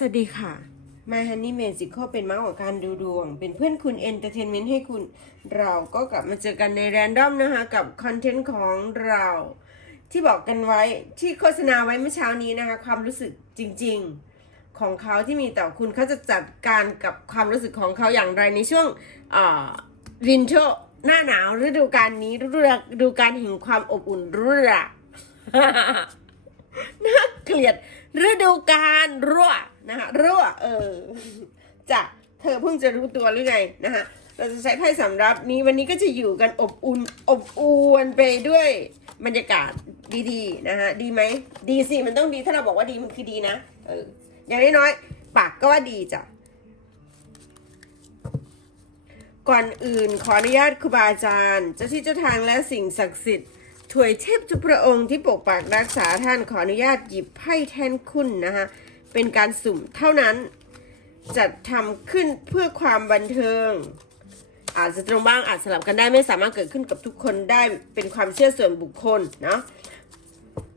สวัสดีค่ะ My Honey Magical เป็นม้าของการดูดวง เป็นเพื่อนคุณ Entertainment ให้คุณ เราก็กลับมาเจอกันในแรนดอมนะคะ กับคอนเทนต์ของเรา ที่บอกกันไว้ที่โฆษณาไว้เมื่อเช้านี้นะคะ ความรู้สึกจริง ๆ ของเขาที่มีต่อคุณเขาจะจัดการกับความรู้สึกของเขาอย่างไรในช่วงวินเทอร์หน้าหนาวฤดูกาลนี้ฤดูกาลแห่งความอบอุ่นรุ่ระน่าเกลียดฤดูกาลรั่ว นะคะรั่วเออจะเธอเพิ่งจะรู้ตัวหรือไงนะคะเราจะใช้ไพ่สำรับนี้วันนี้ก็จะอยู่กันอบอุ่นอบอวนไปด้วยบรรยากาศดีๆนะคะดีไหมดีสิมันต้องดีถ้าเราบอกว่าดีมันคือดีนะเอออย่างน้อยๆปากก็ว่าดีจ้ะก่อนอื่นขออนุญาตครูบาอาจารย์ เจ้าที่เจ้าทางและสิ่งศักดิ์สิทธิ์ถวยเทพทุกพระองค์ที่ปกปักรักษาท่านขออนุญาตหยิบไพ่แทนคุณนะคะ เป็นการสุ่มเท่านั้น จัดทำขึ้นเพื่อความบันเทิง อาจจะตรงบ้างอาจสลับกันได้ไม่สามารถเกิดขึ้นกับทุกคนได้เป็นความเชื่อส่วนบุคคลเนาะ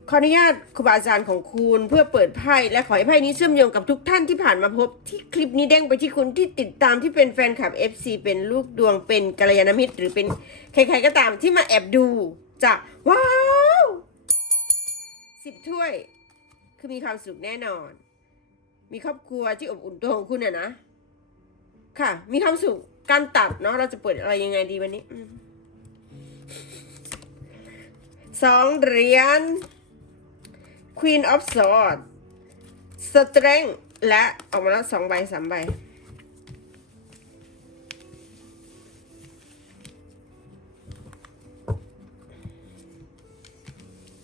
ขออนุญาตครูบาอาจารย์ของคุณเพื่อเปิดไพ่และขอให้ไพ่นี้เชื่อมโยงกับทุกท่านที่ผ่านมาพบที่คลิปนี้เด้งไปที่คุณที่ติดตามที่เป็นแฟนคลับ FC เป็นลูกดวงเป็นกัลยาณมิตร หรือเป็นใครๆก็ตามที่มาแอบดูจะว้าวสิบถ้วย คือมีความสุขแน่นอน มีครอบครัวที่อบอุ่นตัวของคุณอะนะ ค่ะ มีความสุขการตัดเนาะเราจะเปิดอะไรยังไงดีวันนี้สองเหรียญ Queen of Swords Strength และออกมาแล้วสองใบสามใบ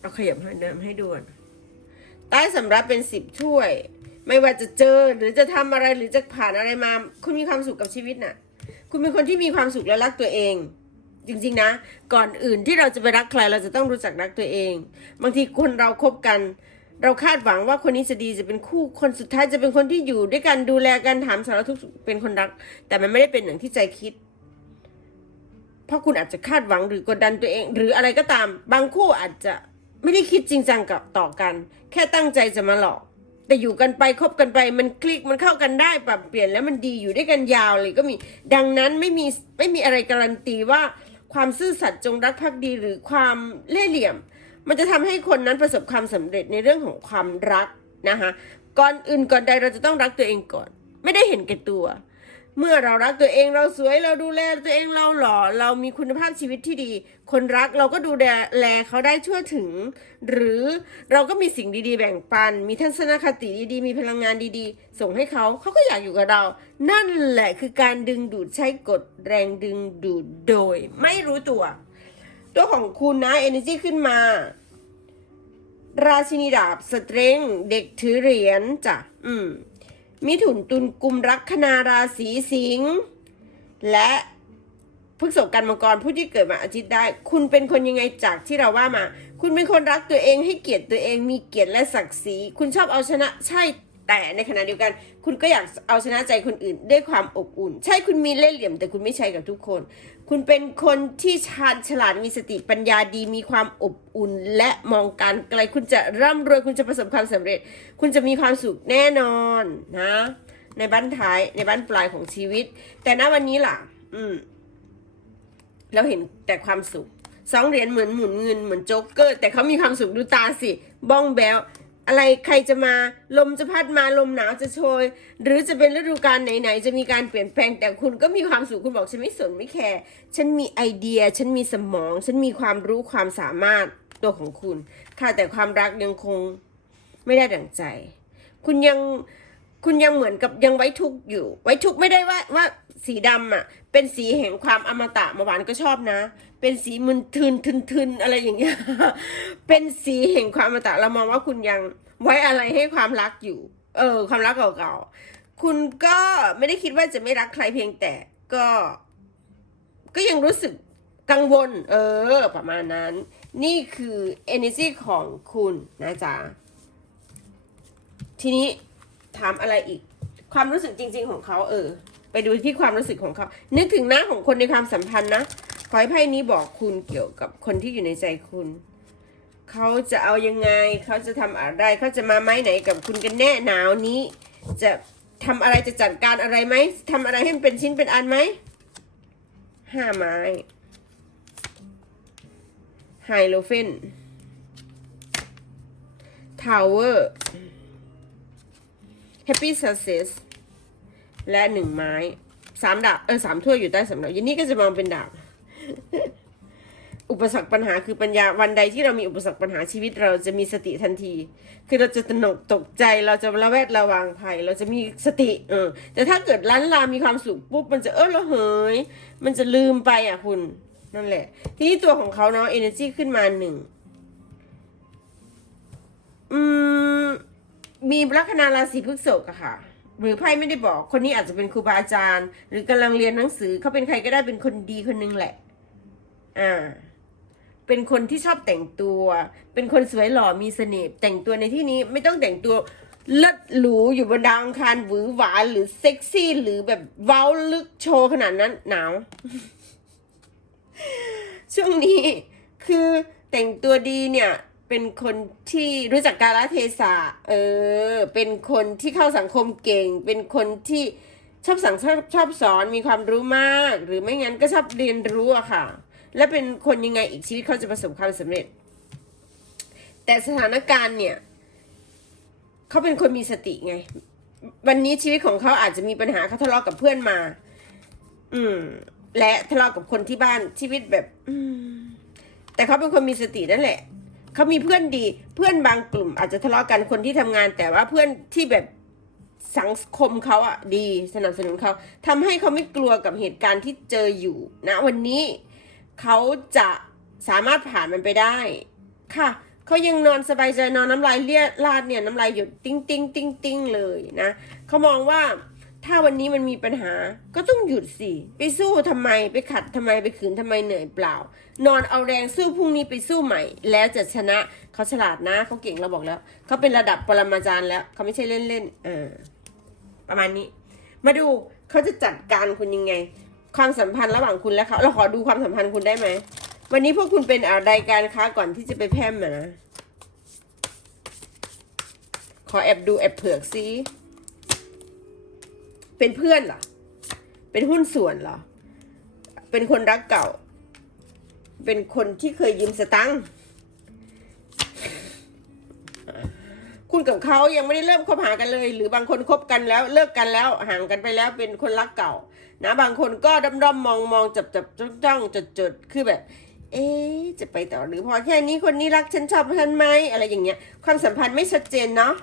เอาขยับให้เดิมให้ด่วนใต้สำรับเป็นสิบถ้วย ไม่ว่าจะเจอหรือจะทำอะไรหรือจะผ่านอะไรมา คุณมีความสุขกับชีวิตน่ะ คุณเป็นคนที่มีความสุขและรักตัวเอง จริงๆนะ ก่อนอื่นที่เราจะไปรักใครเราจะต้องรู้จักรักตัวเอง บางทีคนเราคบกัน เราคาดหวังว่าคนนี้จะดีจะเป็นคู่คนสุดท้ายจะเป็นคนที่อยู่ด้วยกันดูแลกันถามสารทุกเป็นคนรัก แต่มันไม่ได้เป็นอย่างที่ใจคิดเพราะคุณอาจจะคาดหวังหรือกดดันตัวเอง หรืออะไรก็ตาม บางคู่อาจจะไม่ได้คิดจริงจังกับต่อกัน แค่ตั้งใจจะมาหลอก แต่อยู่กันไปคบกันไปมันคลิกมันเข้ากันได้ปรับเปลี่ยนแล้วมันดีอยู่ด้วยกันยาวเลยก็มี ดังนั้นไม่มีไม่มีอะไรการันตีว่าความซื่อสัตย์จงรักภักดีหรือความเล่ห์เหลี่ยม มันจะทำให้คนนั้นประสบความสำเร็จในเรื่องของความรักนะคะก่อนอื่นก่อนใดเราจะต้องรักตัวเองก่อน ไม่ได้เห็นแก่ตัว เมื่อเรารักตัวเองเราสวยเราดูแลตัวเองเราหล่อเรามีคุณภาพชีวิตที่ดี คนรักเราก็ดูแลเขาได้ทั่วถึง หรือเราก็มีสิ่งดีๆ แบ่งปัน มีทัศนคติดีๆ มีพลังงานดีๆ ส่งให้เขาเขาก็อยากอยู่กับเรา นั่นแหละคือการดึงดูดใช้กฎแรงดึงดูดโดย ไม่รู้ตัว ตัวของคุณนะ energy ขึ้นมา ราชินีดาบสเตรงเด็กถือเหรียญจ้ะอืม มิถุนตุลกุมรักคณาราศีสิงห์และพฤษภกันมังกรผู้ที่เกิดมาอาทิตย์ได้ คุณเป็นคนยังไงจากที่เราว่ามา คุณเป็นคนรักตัวเองให้เกียรติตัวเองมีเกียรติและศักดิ์ศรีคุณชอบเอาชนะใช่แต่ในขณะเดียวกัน คุณก็อยากเอาชนะใจคนอื่นด้วยความอบอุ่น ใช่คุณมีเล่ห์เหลี่ยมแต่คุณไม่ใช่กับทุกคน คุณเป็นคนที่ชาญฉลาดมีสติปัญญาดีมีความอบอุ่น และมองการไกลคุณจะร่ำรวยคุณจะประสบความสำเร็จ คุณจะมีความสุขแน่นอนนะ ในบ้านท้ายในบ้านปลายของชีวิต แต่ณวันนี้ล่ะ อืมเราเห็นแต่ความสุขสองเหรียญเหมือนหมุนเงินเหมือนโจ๊กเกอร์ แต่เขามีความสุขดูตาสิ บ้องแบว อะไรใครจะมาลมจะพัดมาลมหนาวจะโชย หรือจะเป็นฤดูกาลไหนๆจะมีการเปลี่ยนแปลงแต่คุณก็มีความสุขคุณบอกฉันไม่สนไม่แคร์ฉันมีไอเดีย ฉันมีสมอง ฉันมีความรู้ความสามารถตัวของคุณ ค่ะแต่ความรักยังคงไม่ได้ดั่งใจ คุณยังคุณยังเหมือนกับยังไว้ทุกข์อยู่ ไว้ทุกข์ไม่ได้ว่าว่า สีดำอะ เป็นสีแห่งความอมตะมาหวานก็ชอบนะ เป็นสีมึนทึนทึนทึนอะไรอย่างเงี้ย เป็นสีแห่งความอมตะเรามองว่าคุณยังไว้อะไรให้ความรักอยู่ เออ ความรักเก่าๆ คุณก็ไม่ได้คิดว่าจะไม่รักใครเพียงแต่ก็ ก็ยังรู้สึกกังวล เออ ประมาณนั้น นี่คือ energy ของคุณนะจ๊ะ ทีนี้ถามอะไรอีก ความรู้สึกจริง ๆ ของเขาเออ ไปดูที่ความรู้สึกของเขา นึกถึงหน้าของคนในความสัมพันธ์นะ ขอให้ไพ่นี้บอกคุณเกี่ยวกับคนที่อยู่ในใจคุณ เขาจะเอายังไง เขาจะทำอะไร เขาจะมาไม้ไหนกับคุณกันแน่หนาวนี้ จะทำอะไรจะจัดการอะไรไหมทำอะไรให้มันเป็นชิ้นเป็นอันไหม ห้าไม้ไฮโลเฟนทาวเวอร์แฮปปี้ซัสเซส และหนึ่งไม้สามดาบเออสามถ้วยอยู่ใต้สำรับยินนี่ก็จะมองเป็นดาบ อุปสรรคปัญหาคือปัญญาวันใดที่เรามีอุปสรรคปัญหาชีวิตเราจะมีสติทันที คือเราจะตระหนกตกใจเราจะระแวดระวังภัย เราจะมีสติ เออ แต่ถ้าเกิดล้านลามีความสุขปุ๊บมันจะเออระเหยมันจะลืมไปอะคุณนั่นแหละ ทีนี้ตัวของเขาเนาะ energy ขึ้นมาหนึ่งอืมมีลัคนาราศีพฤษภอะค่ะ หรือไพ่ไม่ได้บอก คนนี้อาจจะเป็นครูบาอาจารย์ หรือกำลังเรียนหนังสือเขาเป็นใครก็ได้เป็นคนดีคนหนึงแหละ อ่า เป็นคนที่ชอบแต่งตัว เป็นคนสวยหล่อมีเสน่ห์แต่งตัวในที่นี้ไม่ต้องแต่งตัวเลิศหรูอยู่บนดาวอังคารหวือหวาหรือเซ็กซี่หรือแบบเว้าลึกโชว์ขนาดนั้นหนาว ช่วงนี้คือแต่งตัวดีเนี่ย เป็นคนที่รู้จักกาลเทศะ เออ เป็นคนที่เข้าสังคมเก่ง เป็นคนที่ชอบสั่งชอบชอบสอนมีความรู้มาก หรือไม่งั้นก็ชอบเรียนรู้อะค่ะ และเป็นคนยังไงอีกชีวิตเขาจะประสบความสำเร็จ แต่สถานการณ์เนี่ยเขาเป็นคนมีสติไง วันนี้ชีวิตของเขาอาจจะมีปัญหาเขาทะเลาะกับเพื่อนมา อืม และทะเลาะกับคนที่บ้านชีวิตแบบ อืม แต่เขาเป็นคนมีสตินั่นแหละ เขามีเพื่อนดี เพื่อนบางกลุ่มอาจจะทะเลาะกันคนที่ทำงาน แต่ว่าเพื่อนที่แบบสังคมเขาอะดีสนับสนุนเขาทำให้เขาไม่กลัวกับเหตุการณ์ที่เจออยู่นะวันนี้เขาจะสามารถผ่านมันไปได้ ค่ะเขายังนอนสบายใจนอนน้ำลายเลียลาดเนี่ยน้ำลายหยดติ้งติ้งติ้งติ้งเลยนะเขามองว่า ถ้าวันนี้มันมีปัญหาก็ต้องหยุดสิ ไปสู้ทำไมไปขัดทำไมไปขืนทำไมเหนื่อยเปล่า นอนเอาแรงสู้พรุ่งนี้ไปสู้ใหม่ แล้วจะชนะเขาฉลาดนะเขาเก่งเราบอกแล้ว เขาเป็นระดับปรมาจารย์แล้ว เขาไม่ใช่เล่นเล่นๆเออประมาณนี้ มาดูเขาจะจัดการคุณยังไง ความสัมพันธ์ระหว่างคุณและเขาเราขอดูความสัมพันธ์คุณได้ไหมวันนี้พวกคุณเป็นอะไรกันคะก่อนที่จะไปแพร่มนะขอแอบดูแอบเผือกซิ เป็นเพื่อนเหรอ เป็นหุ้นส่วนเหรอ เป็นคนรักเก่า เป็นคนที่เคยยืมสตังค์คุณกับเขายังไม่ได้เริ่มคบหากันเลย หรือบางคนคบกันแล้วเลิกกันแล้วห่างกันไปแล้วเป็นคนรักเก่า นะบางคนก็ด้อมด้อมมองมองจับจับจ้องจ้องจดจดคือแบบ เอ๊จะไปต่อหรือพอแค่นี้คนนี้รักฉันชอบฉันไหมอะไรอย่างเงี้ย ความสัมพันธ์ไม่ชัดเจนเนาะ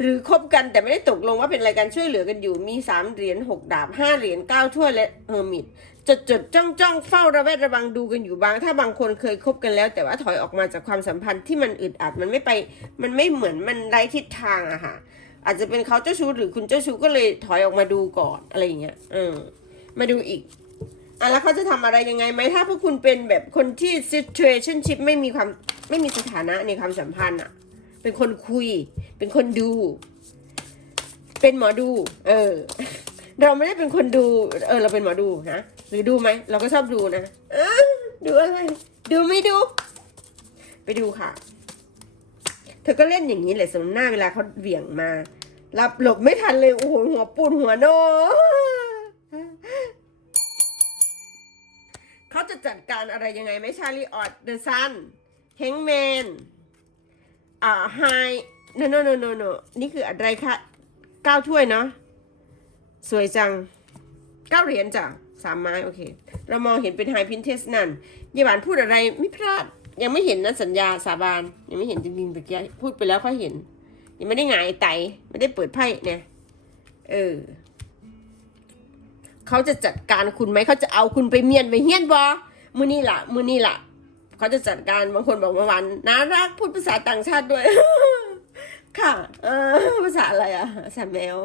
หรือคบกันแต่ไม่ได้ตกลงว่าเป็นอะไรกันช่วยเหลือกันอยู่มีสามเหรียญหกดาบห้าเหรียญเก้าถ้วยและเฮอร์มิตจดจดจ้องจ้องเฝ้าระแวดระวังดูกันอยู่บาง ถ้าบางคนเคยคบกันแล้ว แต่ว่าถอยออกมาจากความสัมพันธ์ที่มันอึดอัดมันไม่ไป มันไม่เหมือนมันไร้ทิศทางอะค่ะ อาจจะเป็นเขาเจ้าชู้หรือคุณเจ้าชู้ก็เลยถอยออกมาดูก่อนอะไรอย่างเงี้ยเออมาดูอีกอะแล้วเขาจะทำอะไรยังไงไหมถ้าพวกคุณเป็นแบบคนที่ situationship ไม่มีความไม่มีสถานะในความสัมพันธ์อะ เป็นคนคุย เป็นคนดู เป็นหมอดู เออ เราไม่ได้เป็นคนดู เออ เราเป็นหมอดูนะ หรือดูไหม เราก็ชอบดูนะออดูอะไร ดูไม่ดู ไปดูค่ะ เธอก็เล่นอย่างนี้แหละสมหน้าเวลาเขาเหวี่ยงมา รับหลบไม่ทันเลย โอ้โห หัวปูนหัวโนเขาจะจัดการอะไรยังไงไหมชาลีออดเดอะซันเฮงแมน อ่าไฮโนโนโนโนนนี่คืออะไรคะเก้าถ้วยเนาะสวยจังเก้าเหรียญจ้ะสามไม้โอเค เรามองเห็นเป็นไฮพินเทสนั่นยี่หวานพูดอะไรไม่พลาด ยังไม่เห็นนะสัญญาสาบานยังไม่เห็นจริงๆตะเกียพูดไปแล้วค่อยเห็น ยังไม่ได้หงายไตไม่ได้เปิดไพ่เนี่ยเออเขาจะจัดการคุณไหมเขาจะเอาคุณไปเมียนไปเฮี้ยนบอมือนี่ล่ะมือนี่ล่ะ เขาจะจัดการบางคนบอกเมื่อวานน่ารักพูดภาษาต่างชาติด้วย ค่ะ เออภาษาอะไรอะภาษาแมว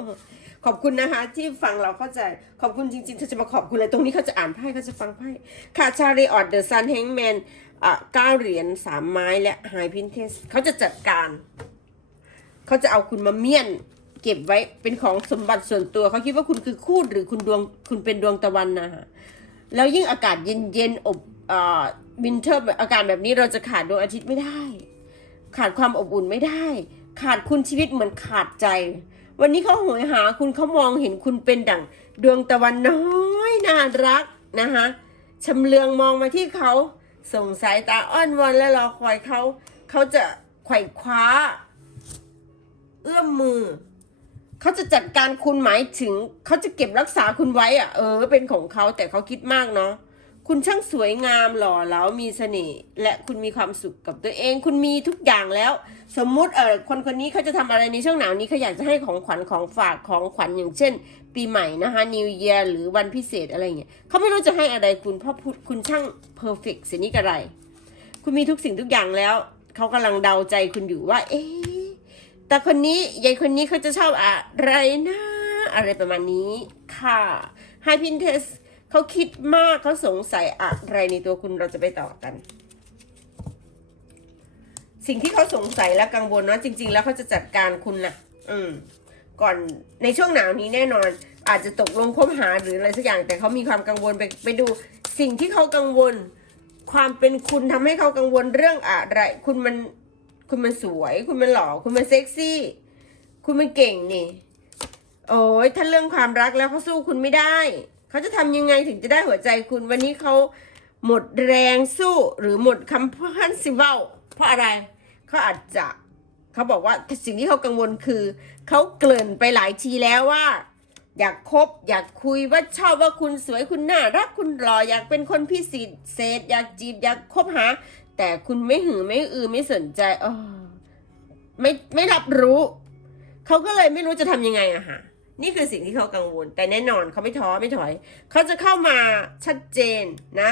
ขอบคุณนะคะ ที่ฟังเราเข้าใจขอบคุณจริงๆเธอจะมาขอบคุณเลยตรงนี้เขาจะอ่านไพ่เขาจะฟังไพ่ค่ะชารีออดเดอะซันเฮงแมนอะเก้าเหรียญสามไม้และไฮพินเทสเขาจะจัดการเขาจะเอาคุณมาเมียน เก็บไว้เป็นของสมบัติส่วนตัวเขาคิดว่าคุณคือคู่หรือคุณดวงคุณเป็นดวงตะวันนะคะแล้วยิ่งอากาศเย็นๆอบอ่อ วินเทอร์อากาศแบบนี้เราจะขาดดวงอาทิตย์ไม่ได้ ขาดความอบอุ่นไม่ได้ ขาดคุณชีวิตเหมือนขาดใจ วันนี้เขาโหยหาคุณเขามองเห็นคุณเป็นดั่งดวงตะวันน้อยน่ารักนะคะชำเลืองมองมาที่เขาส่งสายตาอ้อนวอนและรอคอยเขา เขาจะไขว่คว้า เอื้อมมือ เขาจะจัดการคุณหมายถึง เขาจะเก็บรักษาคุณไว้อะเออ เป็นของเขาแต่เขาคิดมากเนาะ คุณช่างสวยงามหล่อเหลามีเสน่ห์และคุณมีความสุขกับตัวเอง คุณมีทุกอย่างแล้ว สมมุติเออคนคนนี้เขาจะทำอะไรในช่วงหนาวนี้เขาอยากจะให้ของขวัญของฝากของขวัญอย่างเช่น ปีใหม่นะคะ New Year หรือวันพิเศษอะไรเงี้ยเขาไม่รู้จะให้อะไรคุณเพราะคุณช่างเพอร์เฟกต์เสียนี่กระไร คุณมีทุกสิ่งทุกอย่างแล้วเขากำลังเดาใจคุณอยู่ว่า เอ๊แต่คนนี้ยายคนนี้เขาจะชอบอะไรนะอะไรประมาณนี้ค่ะ Hi Pinterest เขาคิดมากเขาสงสัยอะไรในตัวคุณเราจะไปต่อกัน สิ่งที่เขาสงสัยและกังวลว่าจริง ๆ แล้วเขาจะจัดการคุณนะอืม ก่อนในช่วงหนาวนี้แน่นอน อาจจะตกลงคบหาหรืออะไรสักอย่าง แต่เขามีความกังวลไปไปดู สิ่งที่เขากังวล ความเป็นคุณทำให้เขากังวลเรื่องอะไร คุณมัน คุณมันสวย คุณมันหล่อคุณมันเซ็กซี่ คุณมันเก่งนี่ โอ้ยถ้าเรื่องความรักแล้วเขาสู้คุณไม่ได้ เขาจะทำยังไงถึงจะได้หัวใจคุณ วันนี้เขาหมดแรงสู้หรือหมดคำพูดสิเว้าเพราะอะไรเขาอาจจะเขาบอกว่าสิ่งที่เขากังวลคือเขาเกริ่นไปหลายทีแล้วว่า อยากคบอยากคุยว่าชอบว่าคุณสวยคุณน่ารักคุณหล่ออยากเป็นคนพิเศษเศษ อยากจีบอยากคบหา แต่คุณไม่หือไม่อือไม่สนใจอ๋อไม่ไม่รับรู้ เขาก็เลยไม่รู้จะทำยังไงอะค่ะ นี่คือสิ่งที่เขากังวล แต่แน่นอนเขาไม่ท้อไม่ถอย เขาจะเข้ามาชัดเจนนะ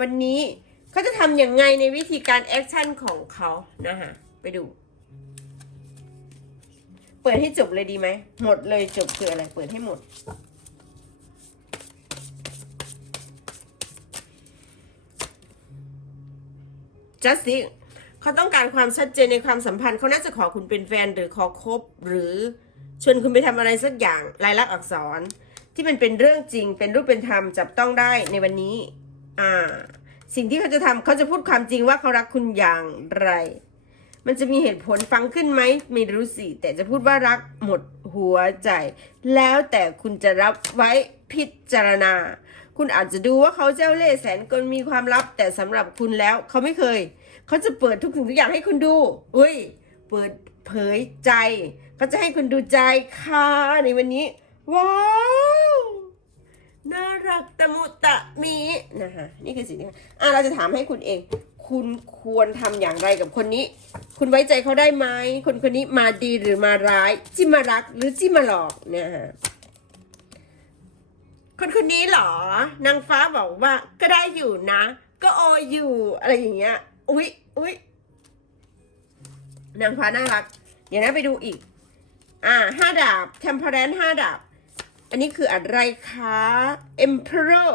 วันนี้เขาจะทำอย่างไงในวิธีการแอคชั่นของเขานะคะไปดู เปิดให้จบเลยดีไหม หมดเลยจบคืออะไร เปิดให้หมด จัสติเขาต้องการความชัดเจนในความสัมพันธ์ เขาน่าจะขอคุณเป็นแฟนหรือขอคบหรือ ชวนคุณไปทำอะไรสักอย่างลายลักษณ์อักษร ที่มันเป็นเรื่องจริง เป็นรูปเป็นธรรมจับต้องได้ในวันนี้ อ่า สิ่งที่เขาจะทำเขาจะพูดความจริงว่าเขารักคุณอย่างไร มันจะมีเหตุผลฟังขึ้นไหมไม่รู้สิแต่จะพูดว่ารักหมดหัวใจ แล้วแต่คุณจะรับไว้พิจารณา คุณอาจจะดูว่าเขาเจ้าเล่ห์แสนกลมีความลับ แต่สำหรับคุณแล้วเขาไม่เคย เขาจะเปิดทุกสิ่งทุกอย่างให้คุณดู อุ้ย เปิดเผยใจ เขาจะให้คุณดูใจค่ะในวันนี้ ว้าวน่ารักตะมุตะมีนะคะนี่คือสิ่งที่อะเราจะถามให้คุณเอง คุณควรทำอย่างไรกับคนนี้ คุณไว้ใจเขาได้ไหมคนคนนี้มาดีหรือมาร้าย จิมารักหรือจิมาหลอกเนี่ยฮะคนคนนี้เหรอนางฟ้าบอกว่าก็ได้อยู่นะ ก็อออยู่อะไรอย่างเงี้ยอุ๊ยอุ๊ยนางฟ้าน่ารัก เดี๋ยวนะไปดูอีก อ่าห้าดาบ temperance ห้าดาบ อันนี้คืออะไรคะ Emperor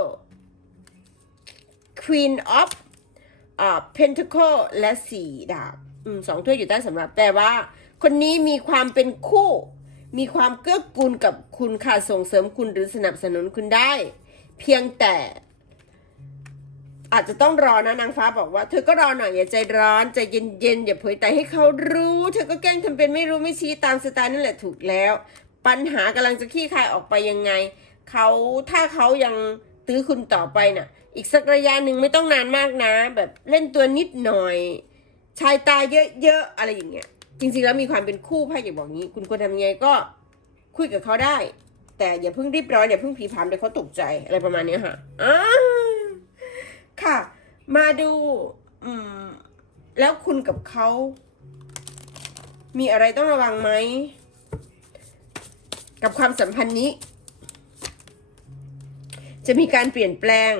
Queen of อ่า Pentacle และสี่ดาบอืมสองถ้วยอยู่ใต้สำหรับแปลว่า คนนี้มีความเป็นคู่ มีความเกื้อกูลกับคุณค่ะส่งเสริมคุณหรือสนับสนุนคุณได้ เพียงแต่ อาจจะต้องรอนะนางฟ้าบอกว่า เธอก็รอหน่อยอย่าใจร้อนใจเย็นๆอย่าเผยแต่ให้เขารู้ เธอก็แกล้งทำเป็นไม่รู้ไม่ชี้ตามสไตล์นั่นแหละถูกแล้ว ปัญหากำลังจะขี้คายออกไปยังไงเขาถ้าเขายังตื้อคุณต่อไปน่ะ อีกสักระยะหนึ่งไม่ต้องนานมากนะ แบบเล่นตัวนิดหน่อย ชายตาเยอะๆอะไรอย่างเงี้ย จริงๆแล้วมีความเป็นคู่ไพ่อย่าบอกงี้ คุณควรทำยังไงก็คุยกับเขาได้ แต่อย่าเพิ่งรีบร้อนอย่าเพิ่งผีผามเดี๋ยวเขาตกใจอะไรประมาณนี้ค่ะอ่า ค่ะ มาดูอืมแล้วคุณกับเขามีอะไรต้องระวังไหม กับความสัมพันธ์นี้ จะมีการเปลี่ยนแปลง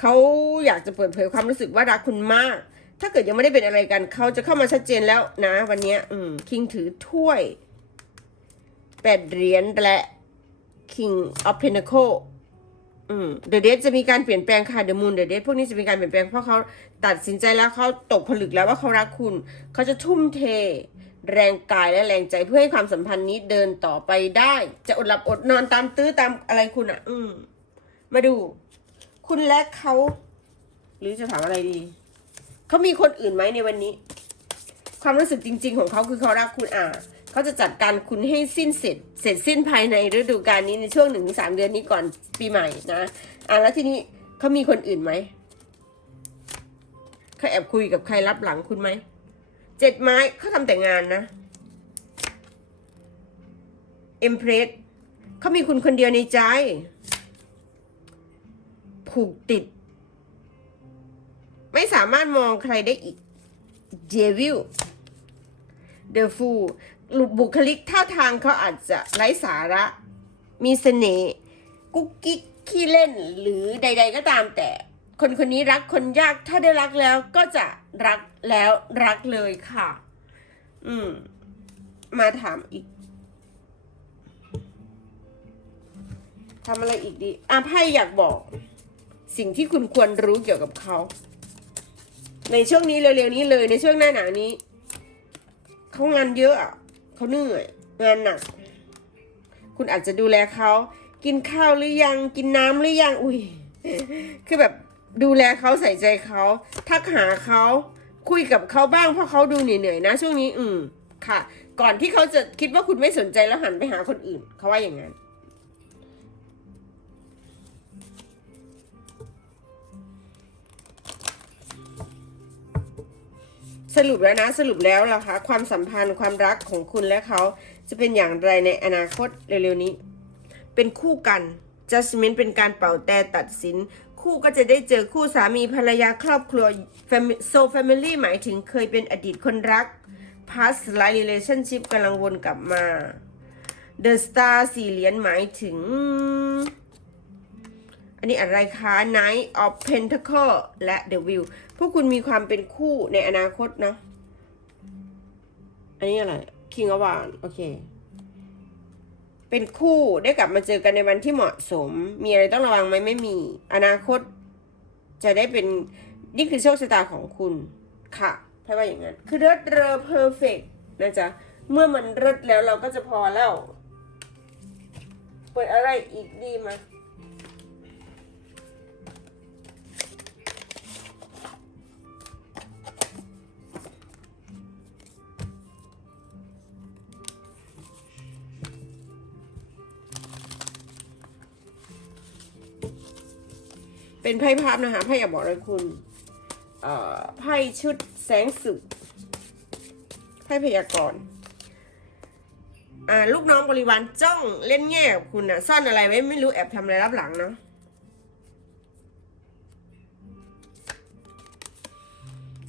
เขาอยากจะเปิดเผยความรู้สึกว่ารักคุณมาก ถ้าเกิดยังไม่ได้เป็นอะไรกัน เขาจะเข้ามาชัดเจนแล้วนะ วันนี้อืมคิงถือถ้วยแปดเหรียญและ King of Pentacle อืมเดอะเดจะมีการเปลี่ยนแปลงค่ะเดอะมูนเดอะเดพวกนี้จะมีการเปลี่ยนแปลงเพราะเขาตัดสินใจแล้วเขาตกผลึกแล้วว่าเขารักคุณ เขาจะทุ่มเท แรงกายและแรงใจเพื่อให้ความสัมพันธ์นี้เดินต่อไปได้ จะอดหลับอดนอนตามตื้อตามอะไรคุณอะ อืม มาดู คุณและเขา หรือจะถามอะไรดี เขามีคนอื่นไหมในวันนี้ ความรู้สึกจริง ๆ ของเขาคือเขารักคุณอ่า เขาจะจัดการคุณให้สิ้นเสร็จ เสร็จสิ้นภายในฤดูกาลนี้ในช่วงหนึ่งถึงสามเดือนนี้ก่อนปีใหม่นะอะแล้วทีนี้เขามีคนอื่นไหมเขาแอบคุยกับใครรับหลังคุณไหมเจ็ดไม้เขาทำแต่งานนะเอ็มเพรสเขามีคุณคนเดียวในใจ ผูกติด ไม่สามารถมองใครได้อีกเจวิลเดอะฟู บุคลิกท่าทางเขาอาจจะไร้สาระ มีเสน่ห์กุ๊กกิ๊กขี้เล่นหรือใด ๆ ก็ตามแต่ คนคนนี้รักคนยากถ้าได้รักแล้วก็จะรักแล้วรักเลยค่ะ อืม มาถามอีกทำอะไรอีกดีอะไพ่อยากบอก สิ่งที่คุณควรรู้เกี่ยวกับเขา ในช่วงนี้เร็วๆนี้เลยในช่วงหน้าหนาวนี้ เขางานเยอะอะ เขาเหนื่อยงานหนัก คุณอาจจะดูแลเขา กินข้าวหรือยังกินน้ำหรือยังอุ้ยคือแบบดูแลเขาใส่ใจเขาทักหาเขาคุยกับเขาบ้างเพราะเขาดูเหนื่อยๆนะ ช่วงนี้ อืมค่ะ ก่อนที่เขาจะคิดว่าคุณไม่สนใจแล้วหันไปหาคนอื่นเขาว่าอย่างนั้น สรุปแล้วนะสรุปแล้วล่ะคะความสัมพันธ์ความรักของคุณและเขาจะเป็นอย่างไรในอนาคตเร็วๆนี้ เป็นคู่กัน judgment เป็นการเป่าแต่ตัดสิน คู่ก็จะได้เจอคู่สามีภรรยาครอบครัว Fami- so family หมายถึงเคยเป็นอดีตคนรัก past life relationship กำลังวนกลับมา the star สี่เหรียญหมายถึง นนี้อะไรคะ Knight of Pentacle และ The Wheel พวกคุณมีความเป็นคู่ในอนาคตนะ อันนี้อะไร King of Wands โอเค เป็นคู่ได้กลับมาเจอกันในวันที่เหมาะสม มีอะไรต้องระวังไหมไม่มี อนาคต จะได้เป็น นี่คือโชคชะตาของคุณ ค่ะไพ่ว่าอย่างนั้น คือเลิศเรอเพอร์เฟกนะจ๊ะ เมื่อมันเลิศแล้วเราก็จะพอแล้ว เปิดอะไรอีกดีไห เป็นไพ่ภาพนะคะไพ่อยากบอกเลยคุณไพ่ชุดแสงสุดไพ่พยากรณ์อ่าลูกน้องบริวารจ้องเล่นแง่กับคุณนะซ่อนอะไรไว้ไม่รู้แอบทำอะไรรับหลังเนาะ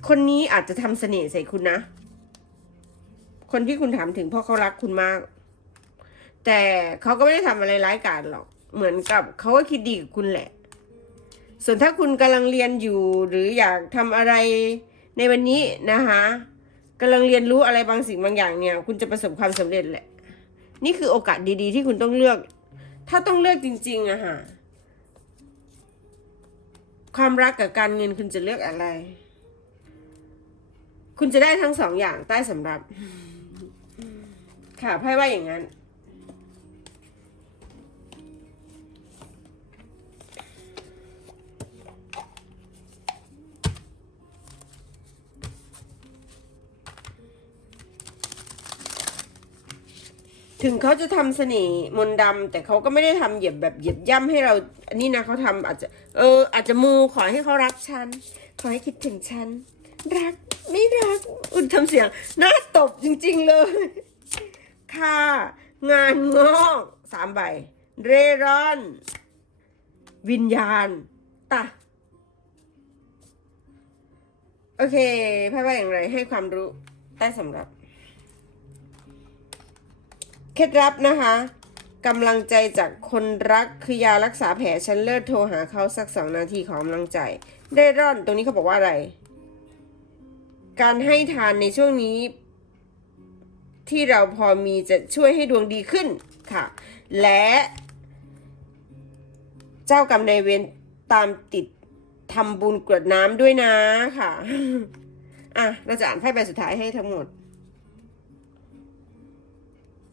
คนนี้อาจจะทำเสน่ห์ใส่คุณนะ คนที่คุณถามถึงเพราะเขารักคุณมาก แต่เขาก็ไม่ได้ทำอะไรร้ายกาจหรอก เหมือนกับเขาก็คิดดีกับคุณแหละ ส่วนถ้าคุณกำลังเรียนอยู่หรืออยากทำอะไรในวันนี้นะคะกำลังเรียนรู้อะไรบางสิ่งบางอย่างเนี่ย คุณจะประสบความสำเร็จแหละ นี่คือโอกาสดีๆ ที่คุณต้องเลือก ถ้าต้องเลือกจริง ๆอะค่ะความรักกับการเงินคุณจะเลือกอะไร คุณจะได้ทั้งสองอย่างใต้สำรับ ค่ะไพ่ว่าอย่างนั้น ถึงเขาจะทำเสน่ห์มนต์ดำแต่เขาก็ไม่ได้ทำเหยียบแบบเหยียบย่ำให้เรา อันนี้นะเขาทำอาจจะ เออ อาจจะมูขอให้เขารักฉัน ขอให้คิดถึงฉัน รักไม่รัก อุ่นทำเสียงหน้าตบจริง ๆเลย ค่ะ งานงอกสามใบ เรร่อน วิญญาณตะโอเคไพ่ว่าอย่างไรให้ความรู้ใต้สำหรับ เคล็ดลับนะคะกำลังใจจากคนรักคือยารักษาแผลฉันเลิศโทรหาเขาสักสองนาทีของกำลังใจ ได้ร่อนตรงนี้เขาบอกว่าอะไร การให้ทานในช่วงนี้ ที่เราพอมีจะช่วยให้ดวงดีขึ้นค่ะ และ เจ้ากรรมนายเวรตามติดทำบุญกรวดน้ำด้วยนะค่ะ อะ เราจะอ่านไพ่ใบสุดท้ายให้ทั้งหมด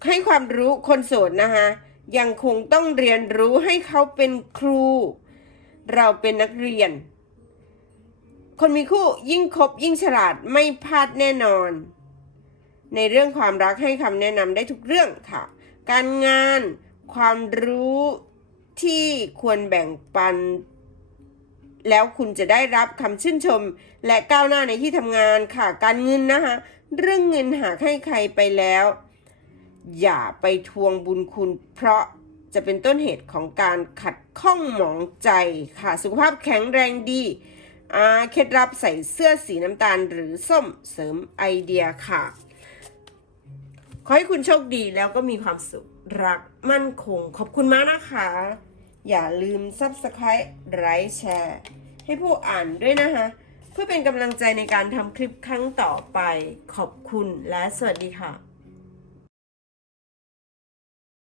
ให้ความรู้คนโสดนะคะยังคงต้องเรียนรู้ให้เขาเป็นครู เราเป็นนักเรียน คนมีคู่ยิ่งคบยิ่งฉลาดไม่พลาดแน่นอน ในเรื่องความรักให้คำแนะนำได้ทุกเรื่องค่ะ การงานความรู้ที่ควรแบ่งปัน แล้วคุณจะได้รับคำชื่นชม และก้าวหน้าในที่ทำงานค่ะ การเงินนะคะเรื่องเงินหากให้ใครไปแล้ว อย่าไปทวงบุญคุณ เพราะจะเป็นต้นเหตุของการขัดข้องหมองใจค่ะ สุขภาพแข็งแรงดีอาเคล็ดลับใส่เสื้อสีน้ำตาลหรือส้มเสริมไอเดียค่ะ ขอให้คุณโชคดีแล้วก็มีความสุขรักมั่นคง ขอบคุณมากนะคะ อย่าลืม Subscribe ไลค์แชร์ ให้ผู้อ่านด้วยนะคะ เพื่อเป็นกำลังใจในการทำคลิปครั้งต่อไป ขอบคุณและสวัสดีค่ะ